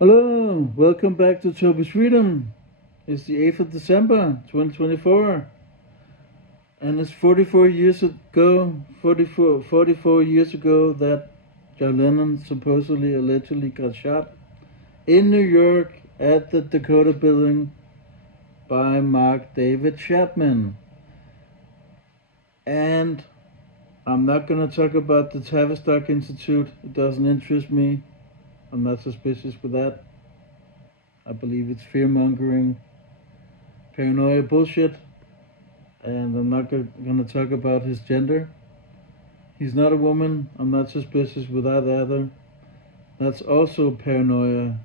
Hello, welcome back to Toby's Freedom. It's the 8th of December 2024, and it's 44 years ago that John Lennon supposedly allegedly got shot in New York at the Dakota Building by Mark David Chapman. And I'm not going to talk about the Tavistock Institute. It doesn't interest me. I'm not suspicious with that. I believe it's fear-mongering, paranoia bullshit. And I'm not going to talk about his gender. He's not a woman. I'm not suspicious with that either. That's also paranoia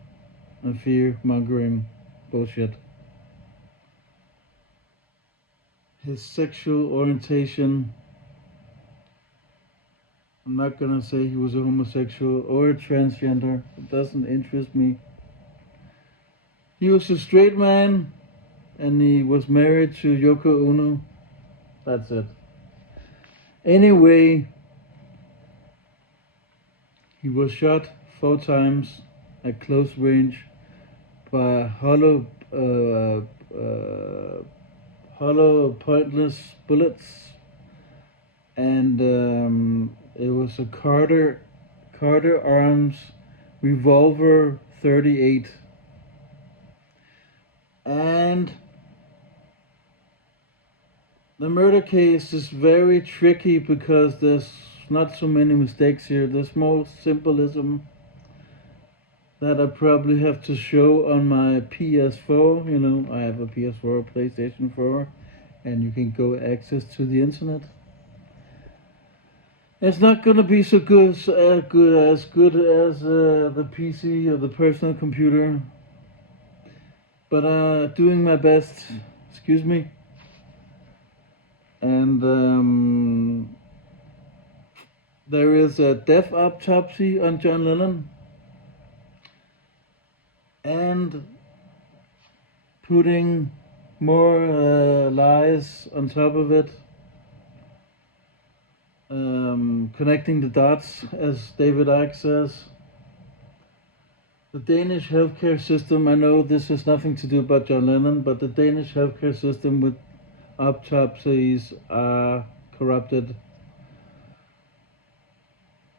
and fear-mongering bullshit. His sexual orientation, I'm not going to say he was a homosexual or a transgender. It doesn't interest me. He was a straight man, and he was married to Yoko Ono. That's it. Anyway, he was shot 4 times at close range by hollow, pointless bullets, and it was a Carter Arms revolver 38, and the murder case is very tricky because there's not so many mistakes here. There's more symbolism that I probably have to show on my PS4. You know, I have a PS4, PlayStation 4, and you can go access to the internet. It's not gonna be so good as the PC or the personal computer, but doing my best. Excuse me. And there is a death autopsy on John Lennon, and putting more lies on top of it, connecting the dots, as David Icke says. The Danish healthcare system, I know this has nothing to do about John Lennon, but the Danish healthcare system with autopsies are corrupted.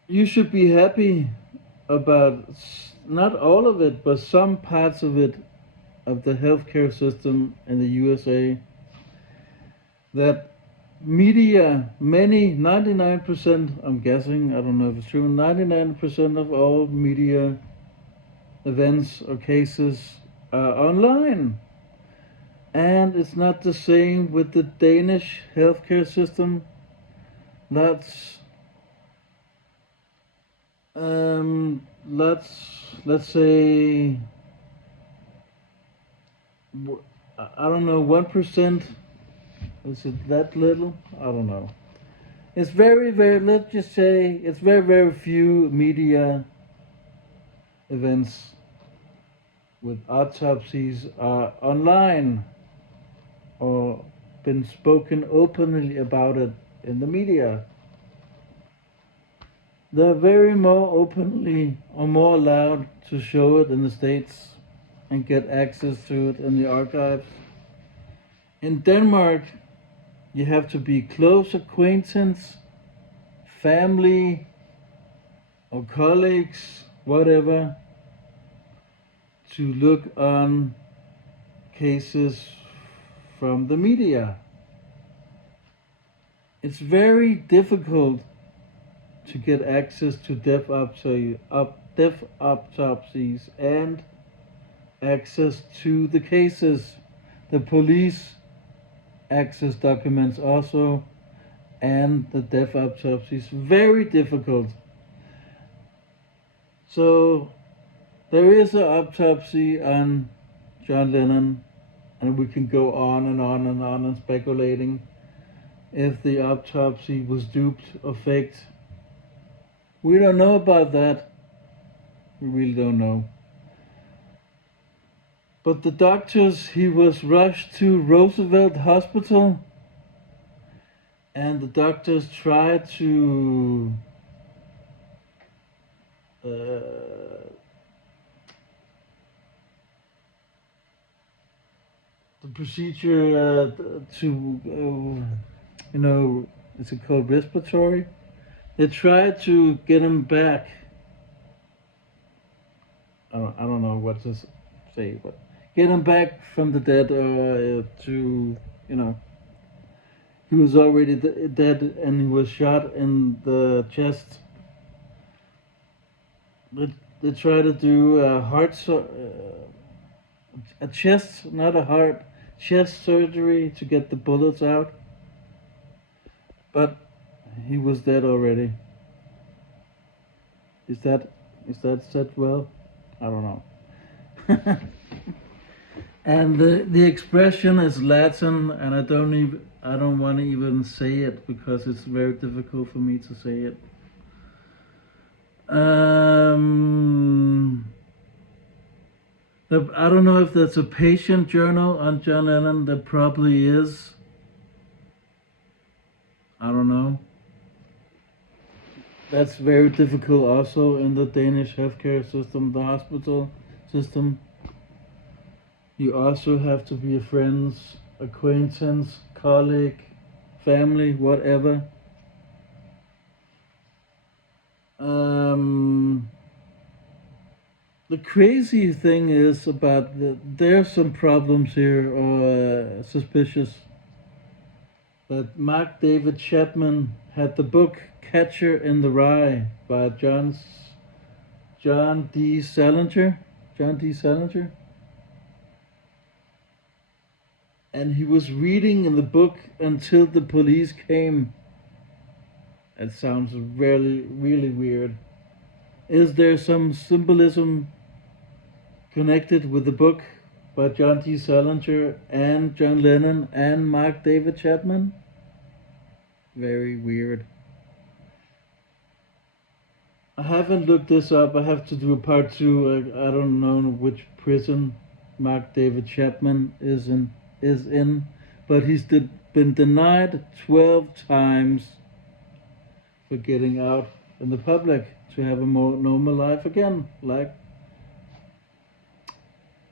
You should be happy about not all of it, but some parts of it, of the healthcare system in the USA, that media, 99%, I'm guessing, I don't know if it's true, 99% of all media events or cases are online. And it's not the same with the Danish healthcare system. That's let's say, I don't know, 1%. Is it that little? I don't know. It's very, let's just say it's very few media events with autopsies are online or been spoken openly about it in the media. They're very more openly or more allowed to show it in the States and get access to it in the archives. In Denmark, you have to be close acquaintance, family, or colleagues, whatever, to look on cases from the media. It's very difficult to get access to death autopsies and access to the cases. The police access documents also, and the death autopsies, very difficult. So there is an autopsy on John Lennon, and we can go on and on and on and speculating if the autopsy was duped or faked. We don't know about that. We really don't know. But the doctors, he was rushed to Roosevelt Hospital, and the doctors tried to procedure to, is it called respiratory? They tried to get him back. I don't know what to say, but get him back from the dead, to, you know, he was already dead and he was shot in the chest. They try to do a chest, not a heart, chest surgery to get the bullets out. But he was dead already. Is that said well? I don't know. And the expression is Latin, and I don't want to even say it because it's very difficult for me to say it. I don't know if there's a patient journal on John Lennon. There probably is. I don't know. That's very difficult also in the Danish healthcare system, the hospital system. You also have to be a friend's acquaintance, colleague, family, whatever. The crazy thing is about there's some problems here, or suspicious, that Mark David Chapman had the book Catcher in the Rye by John D. Salinger. And he was reading in the book until the police came. That sounds really, really weird. Is there some symbolism connected with the book by John D. Salinger and John Lennon and Mark David Chapman? Very weird. I haven't looked this up. I have to do a part 2. I don't know which prison Mark David Chapman is in, but he's been denied 12 times for getting out in the public to have a more normal life again, like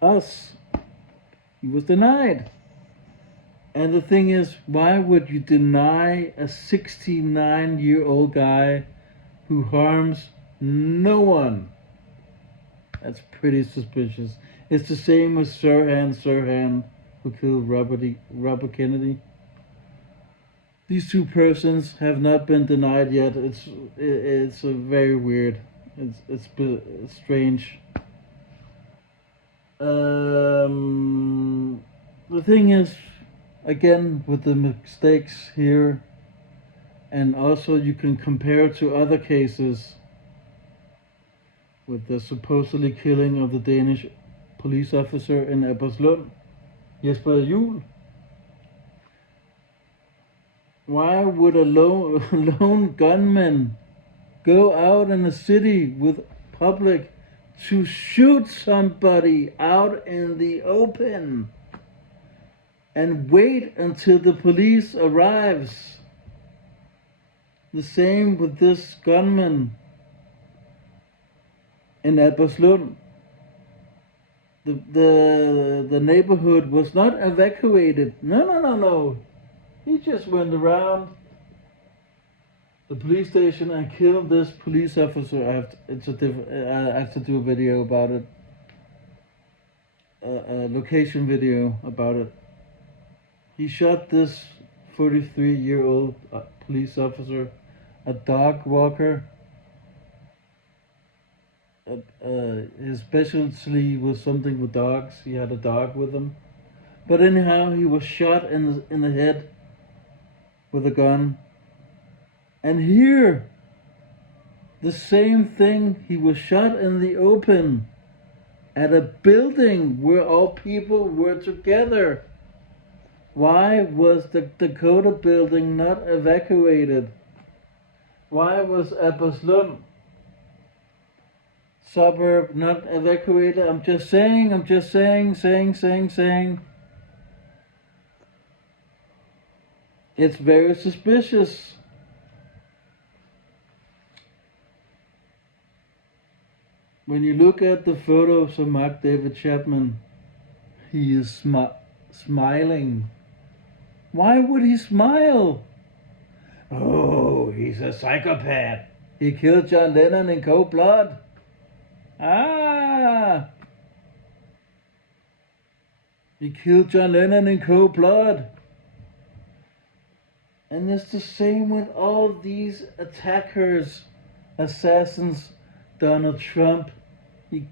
us. He was denied. And the thing is, why would you deny a 69-year-old guy who harms no one? That's pretty suspicious. It's the same with Sirhan, who killed Robert Kennedy. These two persons have not been denied yet. It's very weird. It's strange. The thing is, again, with the mistakes here, and also you can compare to other cases with the supposedly killing of the Danish police officer in Eberslund, Jesper Juhl. Why would a lone gunman go out in the city with public to shoot somebody out in the open and wait until the police arrives? The same with this gunman in Eberslund. The neighborhood was not evacuated. No. He just went around the police station and killed this police officer. I have to do a video about it, a location video about it. He shot this 43-year-old police officer, a dog walker. His specialty was something with dogs. He had a dog with him. But anyhow, he was shot in the head with a gun. And here, the same thing, he was shot in the open at a building where all people were together. Why was the Dakota building not evacuated? Why was Eberslund suburb not evacuated? I'm just saying. It's very suspicious. When you look at the photos of Mark David Chapman, he is smiling. Why would he smile? Oh, he's a psychopath. He killed John Lennon in cold blood. Ah! He killed John Lennon in cold blood. And it's the same with all these attackers, assassins. Donald Trump, he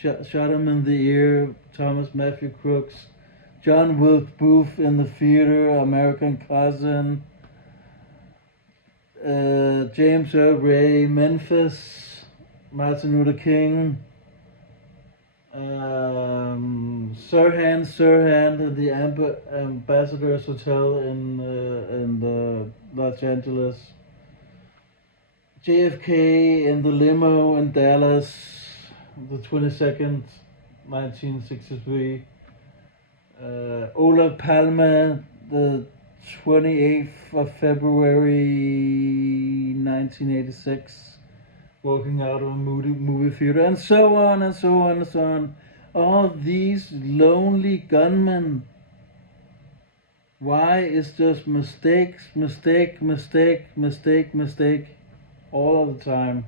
shot him in the ear. Thomas Matthew Crooks. John Wilkes Booth in the theater, American Cousin. James Earl Ray, Memphis. Martin Luther King. Sirhan at the Ambassador's Hotel in Los Angeles. JFK in the limo in Dallas, the 22nd, 1963. Olof Palme, the 28th of February 1986, walking out of a movie theater, and so on and so on and so on. All these lonely gunmen. Why is just mistake, all of the time?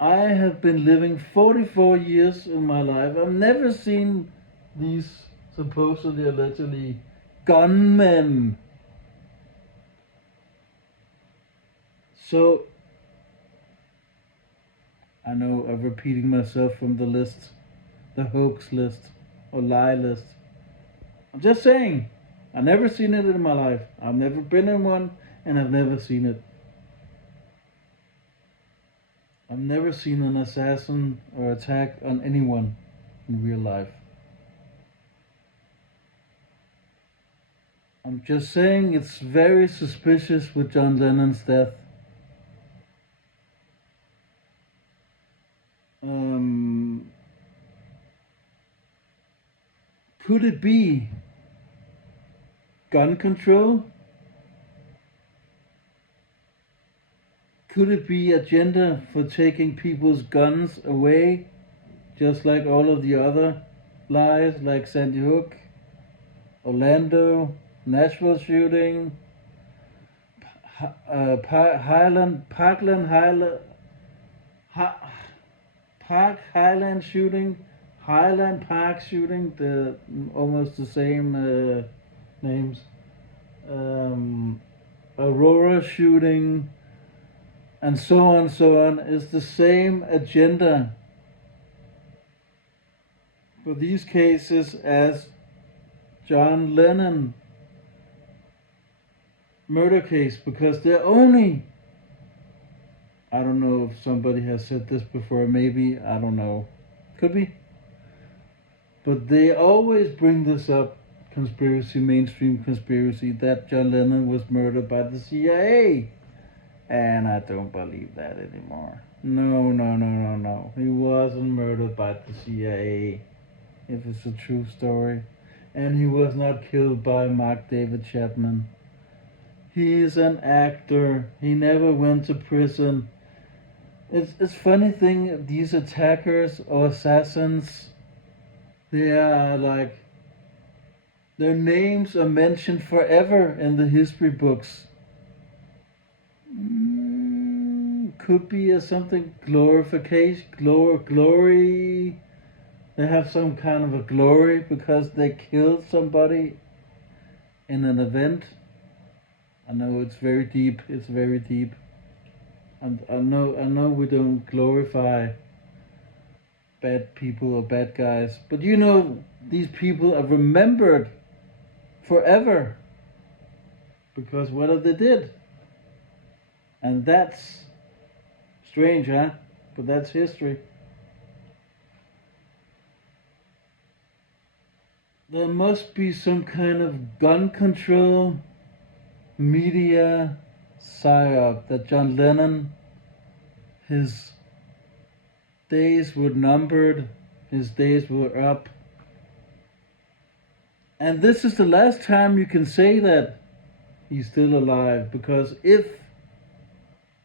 I have been living 44 years in my life. I've never seen these supposedly, allegedly gunmen. So, I know I'm repeating myself from the list, the hoax list, or lie list. I'm just saying, I've never seen it in my life. I've never been in one, and I've never seen it. I've never seen an assassin or attack on anyone in real life. I'm just saying it's very suspicious with John Lennon's death. Could it be gun control? Could it be agenda for taking people's guns away, just like all of the other lies, like Sandy Hook, Orlando, Nashville shooting, Parkland shooting, Highland Park shooting, the almost the same names. Aurora shooting, and so on, so on, is the same agenda for these cases as John Lennon murder case, because they're only, I don't know if somebody has said this before, maybe, I don't know, could be, but they always bring this up, conspiracy, mainstream conspiracy, that John Lennon was murdered by the CIA. And I don't believe that anymore. No. He wasn't murdered by the CIA, if it's a true story. And he was not killed by Mark David Chapman. He's an actor. He never went to prison. It's funny thing, these attackers or assassins, they are like, their names are mentioned forever in the history books. Could be as something glorification, glory. They have some kind of a glory because they killed somebody in an event. I know it's very deep. It's very deep. And I know we don't glorify bad people or bad guys, but you know, these people are remembered forever because what they did. And that's strange, huh? But that's history. There must be some kind of gun control media psyop that John Lennon, his days were numbered, his days were up. And this is the last time you can say that he's still alive, because if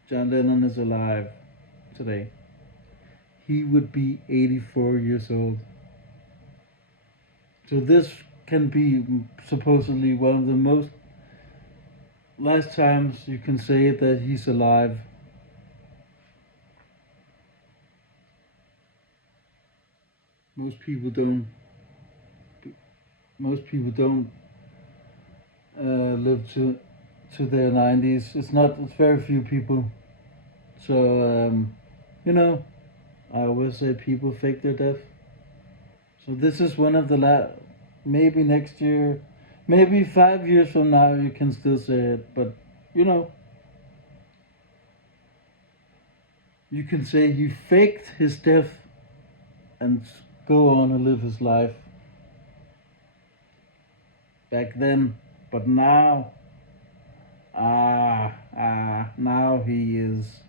John Lennon is alive today, he would be 84 years old. So this can be supposedly one of the most last times you can say that he's alive. Most people don't. Most people don't live to their 90s. It's not. It's very few people. So you know, I always say people fake their death. So this is one of the maybe next year, maybe 5 years from now you can still say it, but you know, you can say he faked his death and go on and live his life back then, but now, now he is,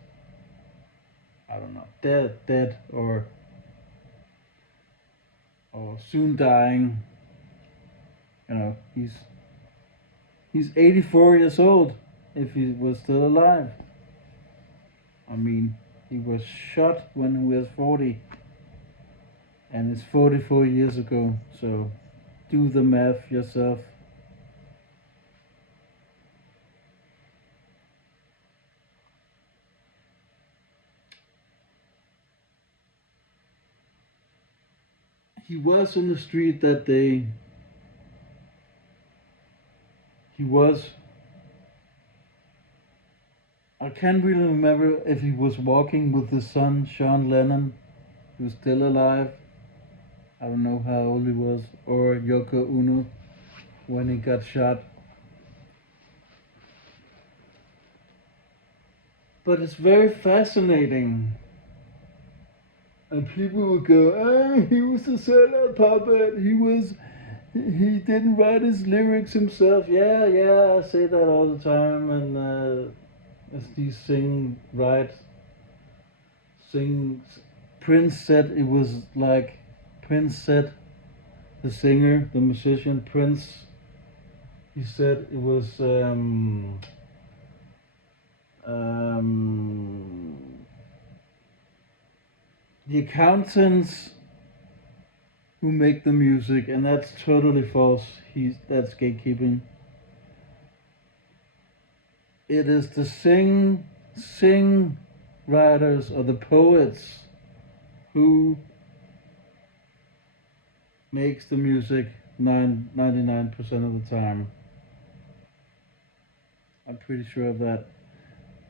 I don't know, dead or soon dying. You know, he's 84 years old if he was still alive. I mean, he was shot when he was 40, and it's 44 years ago, so do the math yourself. He was in the street that day. He was. I can't really remember if he was walking with his son, Sean Lennon, who's still alive. I don't know how old he was, or Yoko Ono when he got shot. But it's very fascinating. And people would go, he was a sellout puppet. He didn't write his lyrics himself. Yeah, I say that all the time. And as these sing, Prince said it was like, Prince said, the singer, the musician, Prince, he said it was, the accountants who make the music, and that's totally false. That's gatekeeping. It is the sing writers or the poets who makes the music 99% of the time. I'm pretty sure of that.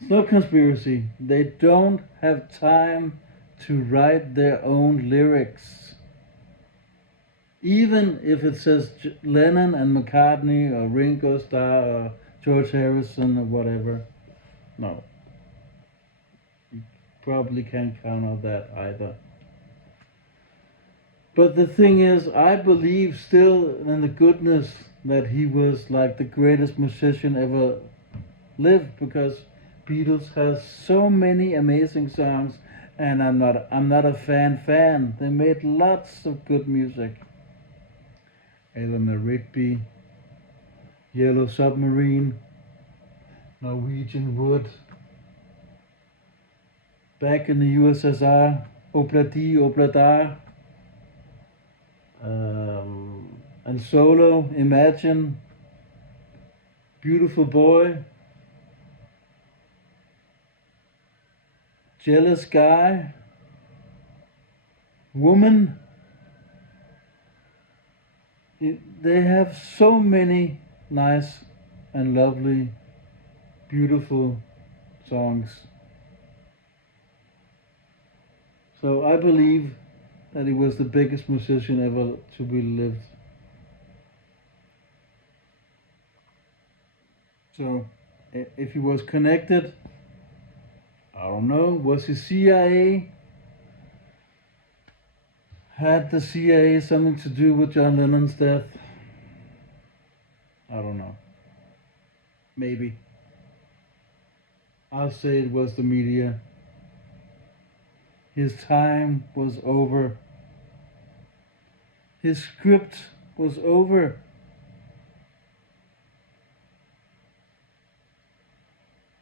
It's no conspiracy. They don't have time to write their own lyrics. Even if it says Lennon and McCartney or Ringo Starr or George Harrison or whatever. No. You probably can't count on that either. But the thing is, I believe still in the goodness that he was like the greatest musician ever lived, because Beatles has so many amazing songs, and I'm not a fan. They made lots of good music. Eleanor Rigby, Yellow Submarine, Norwegian Wood, back in the USSR, Obladi Oblada, and solo, Imagine, Beautiful Boy, Jealous Guy, Woman. They have so many nice and lovely, beautiful songs. So I believe that he was the biggest musician ever to be lived. So if he was connected, I don't know, was he CIA? Had the CIA something to do with John Lennon's death? I don't know. Maybe. I'll say it was the media. His time was over. His script was over.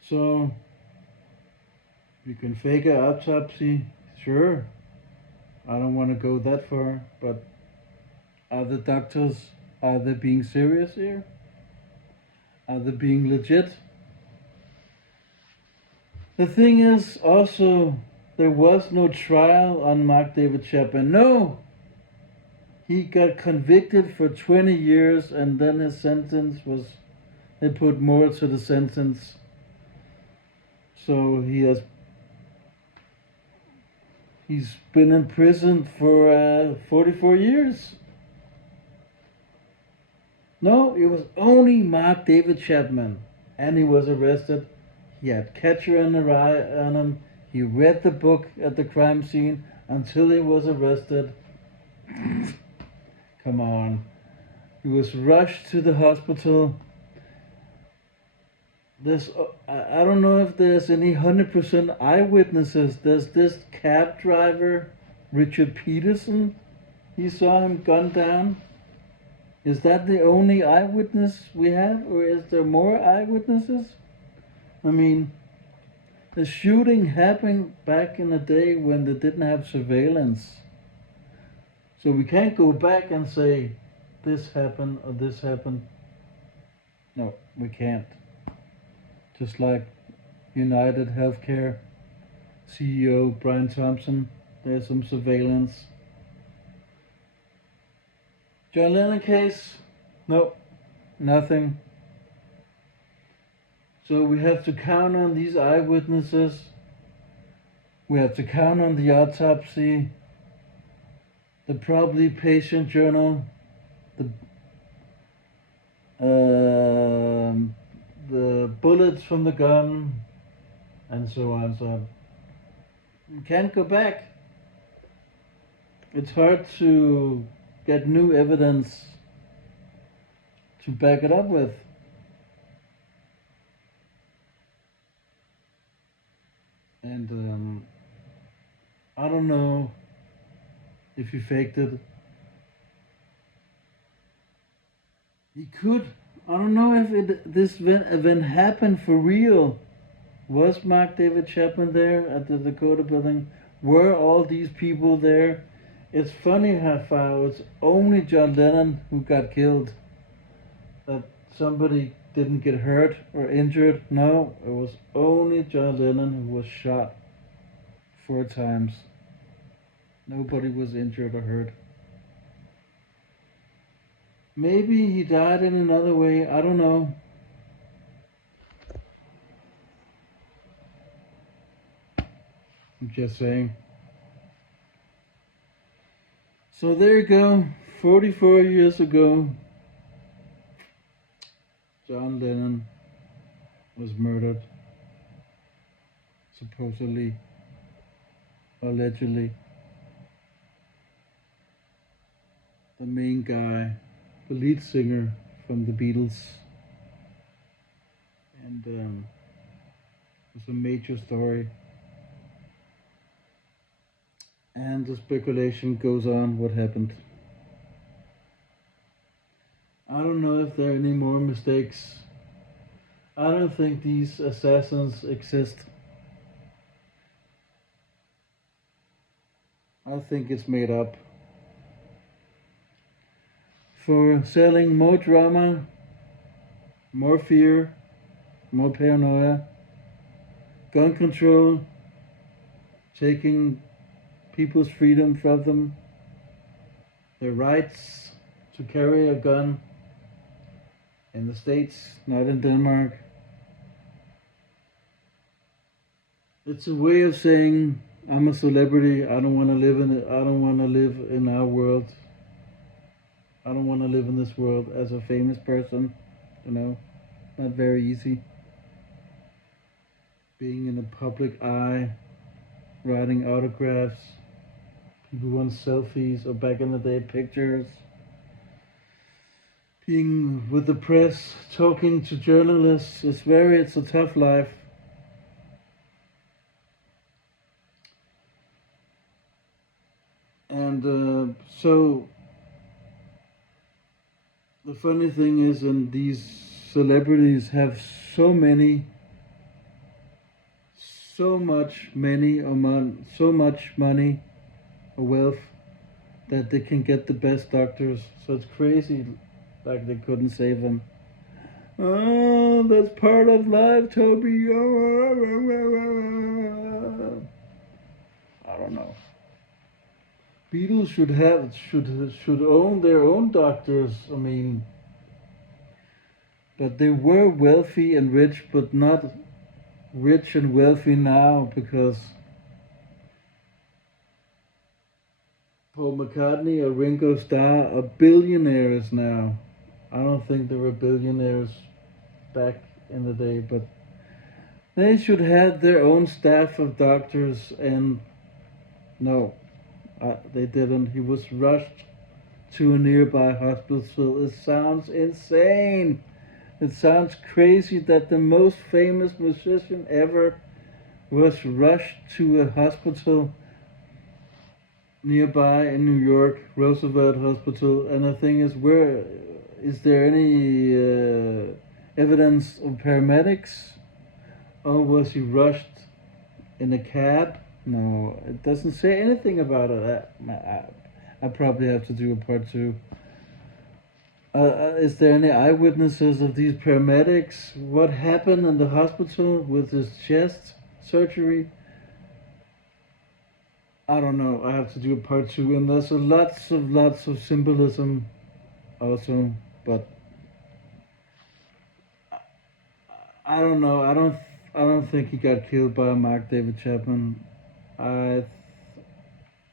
So, you can fake an autopsy, sure. I don't want to go that far, but Are the doctors, are they being serious here? Are they being legit? The thing is also, there was no trial on Mark David Chapman. No! He got convicted for 20 years and then his sentence was, they put more to the sentence. So he's been in prison for 44 years. No, it was only Mark David Chapman, and he was arrested. He had catcher in the rye on him. He read the book at the crime scene until he was arrested. Come on. He was rushed to the hospital. I don't know if there's any 100% eyewitnesses. There's this cab driver, Richard Peterson. He saw him gunned down. Is that the only eyewitness we have, or is there more eyewitnesses? I mean, the shooting happened back in the day when they didn't have surveillance. So we can't go back and say, this happened or this happened. No, we can't. Just like United Healthcare CEO Brian Thompson, there's some surveillance. John Lennon case, no, nothing. So we have to count on these eyewitnesses. We have to count on the autopsy, the probably patient journal, the bullets from the gun, and so on and so on. You can't go back. It's hard to get new evidence to back it up with. And I don't know if he faked it. He could. I don't know if this event happened for real. Was Mark David Chapman there at the Dakota building? Were all these people there? It's funny how it's only John Lennon who got killed. That somebody didn't get hurt or injured. No, it was only John Lennon who was shot 4 times. Nobody was injured or hurt. Maybe he died in another way. I don't know. I'm just saying. So there you go. 44 years ago, John Lennon was murdered. Supposedly. Allegedly. The main guy, the lead singer from the Beatles. And it was a major story. And the speculation goes on what happened. I don't know if there are any more mistakes. I don't think these assassins exist. I think it's made up. For selling more drama, more fear, more paranoia, gun control, taking people's freedom from them, their rights to carry a gun in the States, not in Denmark. It's a way of saying, I'm a celebrity, I don't want to live in it, I don't want to live in our world. I don't want to live in this world as a famous person, you know, not very easy. Being in the public eye, writing autographs, people want selfies, or back in the day, pictures. Being with the press, talking to journalists, it's a tough life. And so the funny thing is, and these celebrities have so much money or wealth, that they can get the best doctors. So it's crazy, like they couldn't save him. Oh, that's part of life, Toby. I don't know. Beatles should own their own doctors. I mean, but they were wealthy and rich, but not rich and wealthy now because Paul McCartney or Ringo Starr are billionaires now. I don't think they were billionaires back in the day, but they should have their own staff of doctors. And no, they didn't. He was rushed to a nearby hospital. It sounds insane. It sounds crazy that the most famous musician ever was rushed to a hospital nearby in New York, Roosevelt Hospital. And the thing is, where is there any evidence of paramedics? Or was he rushed in a cab? No, it doesn't say anything about it. I probably have to do a part two. Is there any eyewitnesses of these paramedics? What happened in the hospital with his chest surgery? I don't know. I have to do a part two, and there's lots of symbolism also, but I don't know. I don't think he got killed by Mark David Chapman. I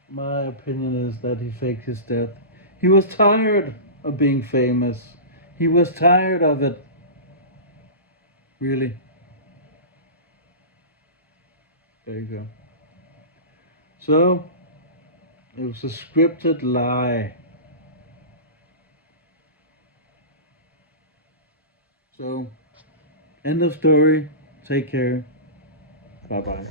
My opinion is that he faked his death. He was tired of being famous. He was tired of it. Really. There you go. So, it was a scripted lie. So, end of story. Take care. Bye bye.